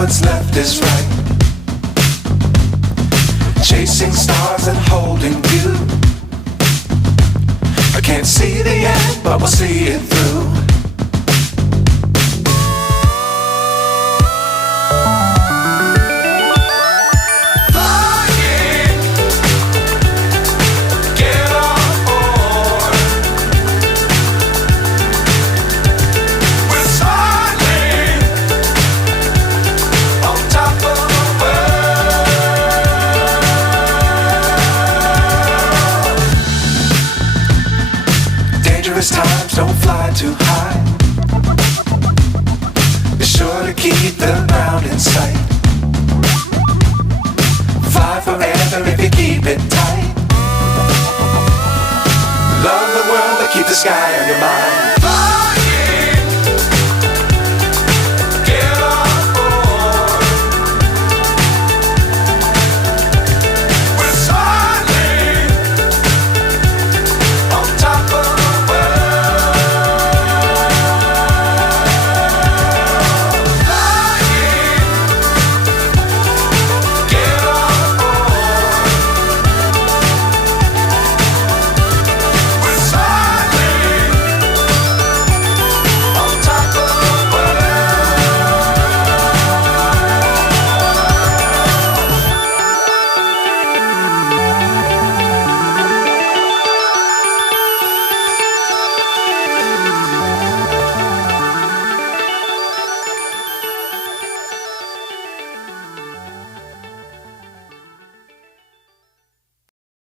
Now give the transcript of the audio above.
what's left is right. Chasing stars and holding you. I can't see the end, but we'll see it through. Times don't fly too high. Be sure to keep the ground in sight. Fly forever if you keep it tight. Love the world but keep the sky on your mind.